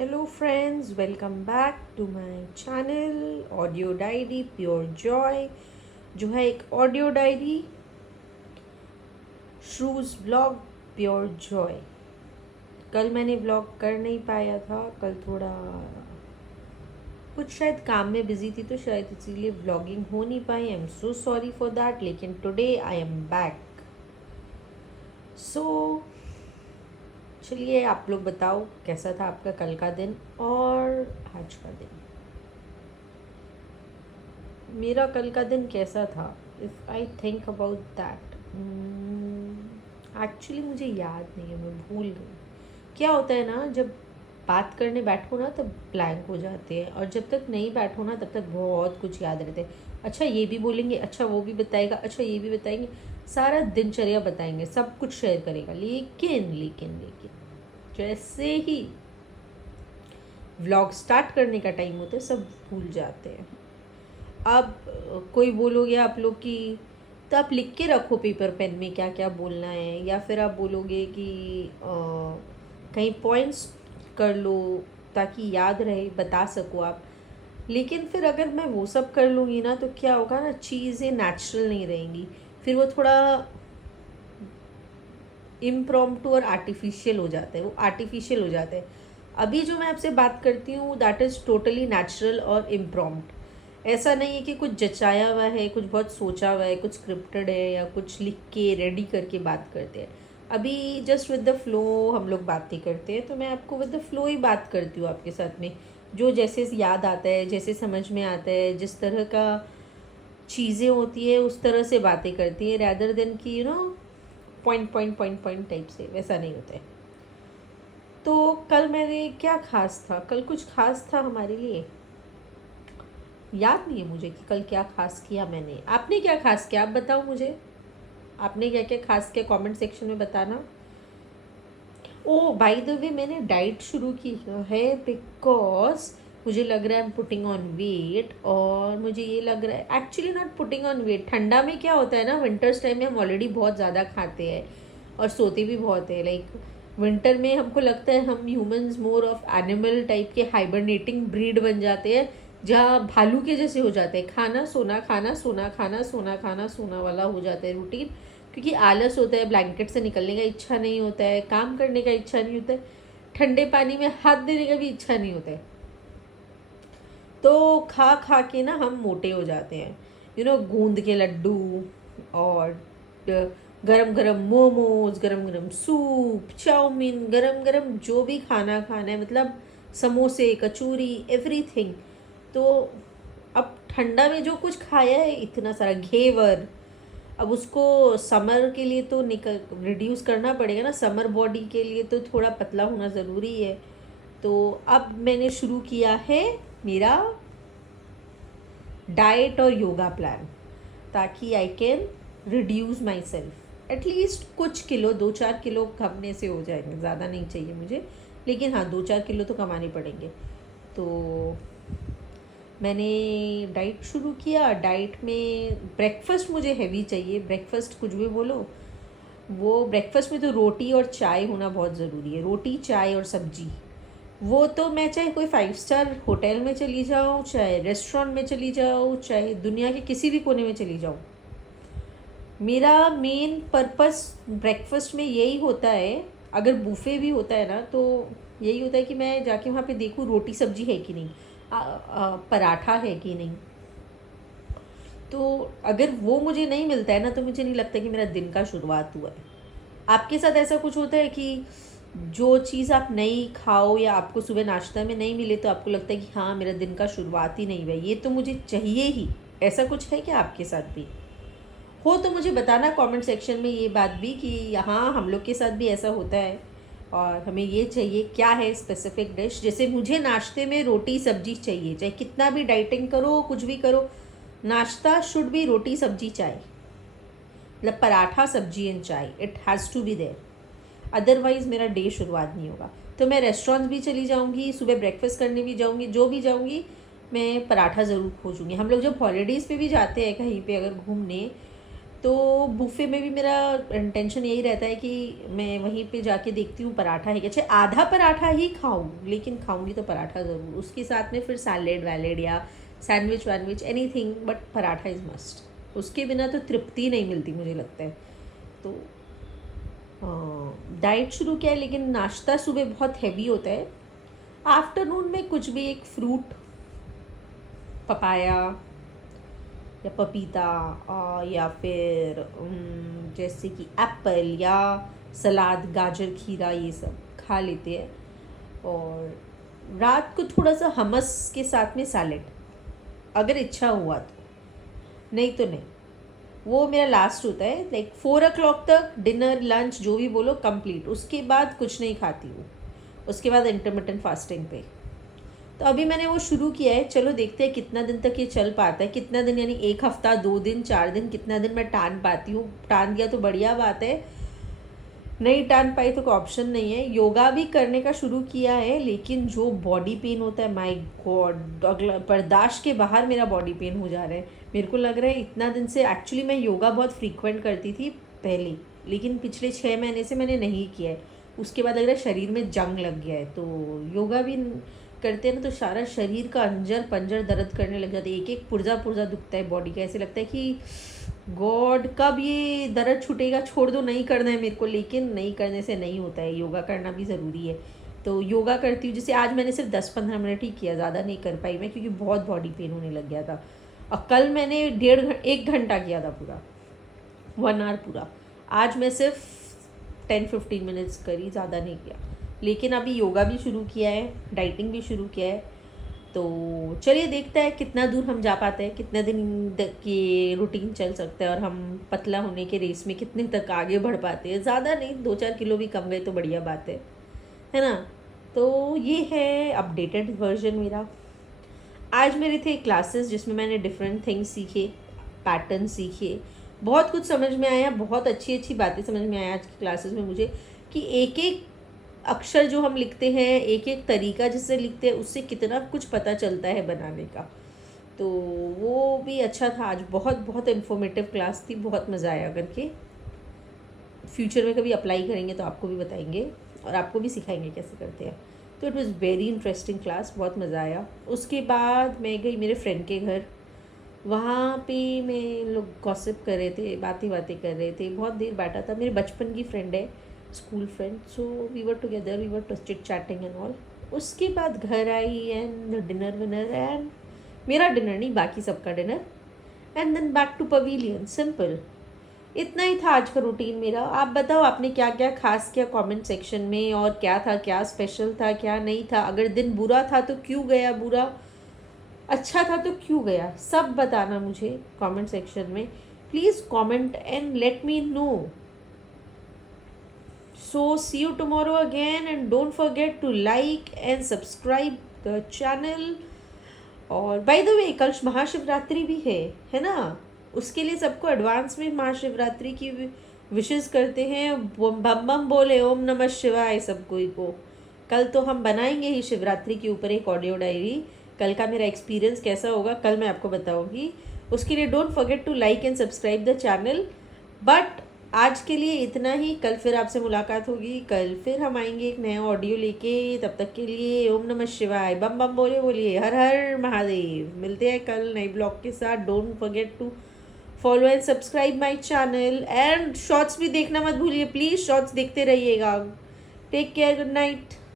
Hello friends, welcome back to my channel audio diary pure Joy जो है एक audio diary श्रूज blog pure Joy. कल मैंने blog कर नहीं पाया था, कल थोड़ा कुछ शायद काम में बिजी थी तो शायद इसीलिए ब्लॉगिंग हो नहीं पाई। I am so sorry for that, लेकिन today I am back. So चलिए आप लोग बताओ कैसा था आपका कल का दिन और आज का दिन। मेरा कल का दिन कैसा था, if I think about that, actually मुझे याद नहीं है, मैं भूल गई। क्या होता है ना, जब बात करने बैठो ना तब ब्लैंक हो जाते हैं, और जब तक नहीं बैठो ना तब तक बहुत कुछ याद रहते हैं। अच्छा ये भी बोलेंगे, अच्छा वो भी बताएगा, अच्छा ये भी बताएंगे, सारा दिनचर्या बताएंगे, सब कुछ शेयर करेगा, लेकिन लेकिन लेकिन जैसे ही व्लॉग स्टार्ट करने का टाइम होता है सब भूल जाते हैं। अब कोई बोलोगे आप लोग कि तो आप लिख के रखो पेपर पेन में क्या क्या बोलना है, या फिर आप बोलोगे कि कहीं पॉइंट्स कर लो ताकि याद रहे, बता सको आप। लेकिन फिर अगर मैं वो सब कर लूँगी ना तो क्या होगा ना, चीज़ें नेचुरल नहीं रहेंगी, फिर वो थोड़ा इम्प्रॉम्प्टू और आर्टिफिशियल हो जाता है, वो आर्टिफिशियल हो जाता है। अभी जो मैं आपसे बात करती हूँ दैट इज़ टोटली नेचुरल और इम्प्रॉम्प्ट। ऐसा नहीं है कि कुछ जचाया हुआ है, कुछ बहुत सोचा हुआ है, कुछ स्क्रिप्टेड है, या कुछ लिख के रेडी करके बात करते हैं। अभी जस्ट विद द फ्लो हम लोग बातें करते हैं, तो मैं आपको विद द फ्लो ही बात करती हूँ आपके साथ में, जो जैसे याद आता है, जैसे समझ में आता है, जिस तरह का चीज़ें होती है उस तरह से बातें करती है, रैदर देन कि point point point point type से, वैसा नहीं होता है। तो कल मैंने क्या खास था, कल कुछ खास था हमारे लिए, याद नहीं है मुझे कि कल क्या खास किया मैंने। आपने क्या खास किया, आप बताओ मुझे, आपने क्या क्या खास किया, कमेंट सेक्शन में बताना। ओ बाय द वे, मैंने डाइट शुरू की है बिकॉज मुझे लग रहा है I am putting on weight, और मुझे ये लग रहा है actually not putting on weight. ठंडा में क्या होता है ना, विंटर्स टाइम में हम ऑलरेडी बहुत ज़्यादा खाते हैं और सोते भी बहुत है। लाइक विंटर में हमको लगता है हम humans more of animal type के हाइबरनेटिंग ब्रीड बन जाते हैं, जहाँ भालू के जैसे हो जाते हैं, खाना सोना खाना सोना खाना सोना खाना सोना वाला हो जाता है रूटीन। क्योंकि आलस होता है, ब्लैंकेट से निकलने का इच्छा नहीं होता है, काम करने का इच्छा नहीं होता है, ठंडे पानी में हाथ देने का भी इच्छा नहीं होता है। तो खा खा के ना हम मोटे हो जाते हैं, गूंद के लड्डू, और गरम गरम मोमोज, गरम गरम सूप, चाउमीन, गरम गरम जो भी खाना खाना है, मतलब समोसे, कचौरी, एवरीथिंग। तो अब ठंडा में जो कुछ खाया है, इतना सारा घेवर, अब उसको समर के लिए तो निकल रिड्यूस करना पड़ेगा ना, समर बॉडी के लिए तो थोड़ा पतला होना ज़रूरी है। तो अब मैंने शुरू किया है मेरा डाइट और योगा प्लान, ताकि I can reduce my self at least कुछ किलो, 2-4 किलो कमने से हो जाएंगे, ज़्यादा नहीं चाहिए मुझे, लेकिन हाँ 2-4 किलो तो कमाने पड़ेंगे। तो मैंने डाइट शुरू किया। डाइट में ब्रेकफास्ट मुझे हैवी चाहिए, ब्रेकफास्ट कुछ भी बोलो, वो ब्रेकफास्ट में तो रोटी और चाय होना बहुत ज़रूरी है, रोटी चाय और सब्जी। वो तो मैं चाहे कोई 5 स्टार होटल में चली जाऊँ, चाहे रेस्टोरेंट में चली जाऊँ, चाहे दुनिया के किसी भी कोने में चली जाऊँ, मेरा मेन पर्पस ब्रेकफास्ट में यही होता है। अगर बुफे भी होता है ना तो यही होता है कि मैं जाके वहाँ पे देखूँ रोटी सब्जी है कि नहीं, पराठा है कि नहीं। तो अगर वो मुझे नहीं मिलता है ना तो मुझे नहीं लगता कि मेरा दिन का शुरुआत हुआ है। आपके साथ ऐसा कुछ होता है कि जो चीज़ आप नहीं खाओ या आपको सुबह नाश्ता में नहीं मिले तो आपको लगता है कि हाँ मेरा दिन का शुरुआत ही नहीं हुआ, ये तो मुझे चाहिए ही? ऐसा कुछ है क्या आपके साथ भी? हो तो मुझे बताना कमेंट सेक्शन में ये बात भी कि यहाँ हम लोग के साथ भी ऐसा होता है और हमें ये चाहिए। क्या है स्पेसिफिक डिश? जैसे मुझे नाश्ते में रोटी सब्जी चाहिए, चाहे कितना भी डाइटिंग करो, कुछ भी करो, नाश्ता शुड बी रोटी सब्जी चाय, मतलब paratha sabzi and chai, it has to be there, otherwise मेरा डे शुरुआत नहीं होगा। तो मैं रेस्टोरेंट्स भी चली जाऊँगी, सुबह ब्रेकफास्ट करने भी जाऊँगी, जो भी जाऊँगी मैं पराठा ज़रूर खोजूँगी। हम लोग जब हॉलीडेज़ पे भी जाते हैं कहीं पे अगर घूमने, तो बुफे में भी मेरा इंटेंशन यही रहता है कि मैं वहीं पे जाके देखती हूँ पराठा है क्या, चाहे आधा पराठा ही खाऊँ लेकिन खाऊंगी तो पराठा ज़रूर, उसके साथ में फिर सैलेड वैलेड या सैंडविच वैंडविच anything, but paratha is must. उसके बिना तो तृप्ति नहीं मिलती मुझे लगता है। तो डाइट शुरू किया है, लेकिन नाश्ता सुबह बहुत हैवी होता है। आफ्टरनून में कुछ भी, एक फ्रूट, पपाया या पपीता, या फिर जैसे कि एप्पल या सलाद, गाजर खीरा, ये सब खा लेते हैं। और रात को थोड़ा सा हमस के साथ में सैलेड, अगर इच्छा हुआ तो, नहीं तो नहीं। वो मेरा लास्ट होता है, लाइक 4 o'clock तक डिनर लंच जो भी बोलो कंप्लीट, उसके बाद कुछ नहीं खाती हूँ। उसके बाद इंटरमिटेंट फास्टिंग पे। तो अभी मैंने वो शुरू किया है, चलो देखते हैं कितना दिन तक ये चल पाता है, कितना दिन, यानी 1 हफ्ता, 2 दिन, 4 दिन, कितना दिन मैं टान पाती हूँ। टान दिया तो बढ़िया बात है, नहीं टान पाई तो कोई ऑप्शन नहीं है। योगा भी करने का शुरू किया है, लेकिन जो बॉडी पेन होता है, माय गॉड, अगला बर्दाश्त के बाहर मेरा बॉडी पेन हो जा रहा है। मेरे को लग रहा है इतना दिन से, एक्चुअली मैं योगा बहुत फ्रीक्वेंट करती थी पहले, लेकिन पिछले 6 महीने से मैंने नहीं किया है। उसके बाद लग रहा है शरीर में जंग लग गया है। तो योगा भी करते हैं ना तो सारा शरीर का अंजर पंजर दर्द करने लग जाता है, एक एक पुर्जा पुर्जा दुखता है बॉडी का। ऐसे लगता है कि गॉड कब ये दर्द छूटेगा, छोड़ दो, नहीं करना है मेरे को। लेकिन नहीं करने से नहीं होता है, योगा करना भी ज़रूरी है। तो योगा करती हूँ, जैसे आज मैंने सिर्फ 10-15 मिनट ही किया, ज़्यादा नहीं कर पाई मैं, क्योंकि बहुत बॉडी पेन होने लग गया था। और कल मैंने 1 घंटा किया था पूरा, 1 hour पूरा। आज मैं सिर्फ 10-15 मिनट्स करी, ज़्यादा नहीं किया। लेकिन अभी योगा भी शुरू किया है, डाइटिंग भी शुरू किया है। तो चलिए देखते हैं कितना दूर हम जा पाते हैं, कितने दिन के रूटीन चल सकता है, और हम पतला होने के रेस में कितने तक आगे बढ़ पाते हैं। ज़्यादा नहीं, 2-4 किलो भी कम गए तो बढ़िया बात है ना। तो ये है अपडेटेड वर्जन मेरा। आज मेरे थे क्लासेस जिसमें मैंने डिफरेंट थिंग्स सीखे, पैटर्न सीखे, बहुत कुछ समझ में आया, बहुत अच्छी अच्छी बातें समझ में आया आज की क्लासेस में मुझे, कि एक एक अक्षर जो हम लिखते हैं, एक एक तरीका जिससे लिखते हैं, उससे कितना कुछ पता चलता है बनाने का। तो वो भी अच्छा था आज, बहुत बहुत इन्फॉर्मेटिव क्लास थी, बहुत मज़ा आया करके। फ्यूचर में कभी अप्लाई करेंगे तो आपको भी बताएंगे और आपको भी सिखाएंगे कैसे करते हैं। तो it was very interesting class, बहुत मज़ा आया। उसके बाद मैं गई मेरे फ्रेंड के घर, वहाँ पे मैं लोग गॉसिप कर रहे थे, बातें कर रहे थे, बहुत देर बैठा था। मेरे बचपन की फ्रेंड है, school friend, so we were together, we were chit chatting and all. उसके बाद घर आई एंड डिनर विनर, एंड मेरा डिनर नहीं, बाकी सबका dinner, and then back to pavilion. Simple, इतना ही था आज का रूटीन मेरा। आप बताओ आपने क्या क्या खास किया कमेंट सेक्शन में, और क्या था, क्या स्पेशल था, क्या नहीं था। अगर दिन बुरा था तो क्यों गया बुरा, अच्छा था तो क्यों गया, सब बताना मुझे कमेंट सेक्शन में। Please comment and let me know. So see you tomorrow again, and don't forget to like and subscribe the channel. और बाय द वे कल महाशिवरात्रि भी है ना। उसके लिए सबको एडवांस में महाशिवरात्रि की विशेस करते हैं। बम बम बोले ओम नमः शिवाय सब कोई को। कल तो हम बनाएंगे ही शिवरात्रि के ऊपर एक ऑडियो डायरी। कल का मेरा एक्सपीरियंस कैसा होगा कल मैं आपको बताऊंगी। उसके लिए don't forget to like and subscribe the channel. But आज के लिए इतना ही, कल फिर आपसे मुलाकात होगी। कल फिर हम आएंगे एक नया ऑडियो लेके। तब तक के लिए ओम नमः शिवाय, बम बम बोलिए, हर हर महादेव। मिलते हैं कल नए ब्लॉग के साथ। Don't forget to follow and subscribe my channel, and shorts भी देखना मत भूलिए प्लीज़, शॉर्ट्स देखते रहिएगा। Take care, good night.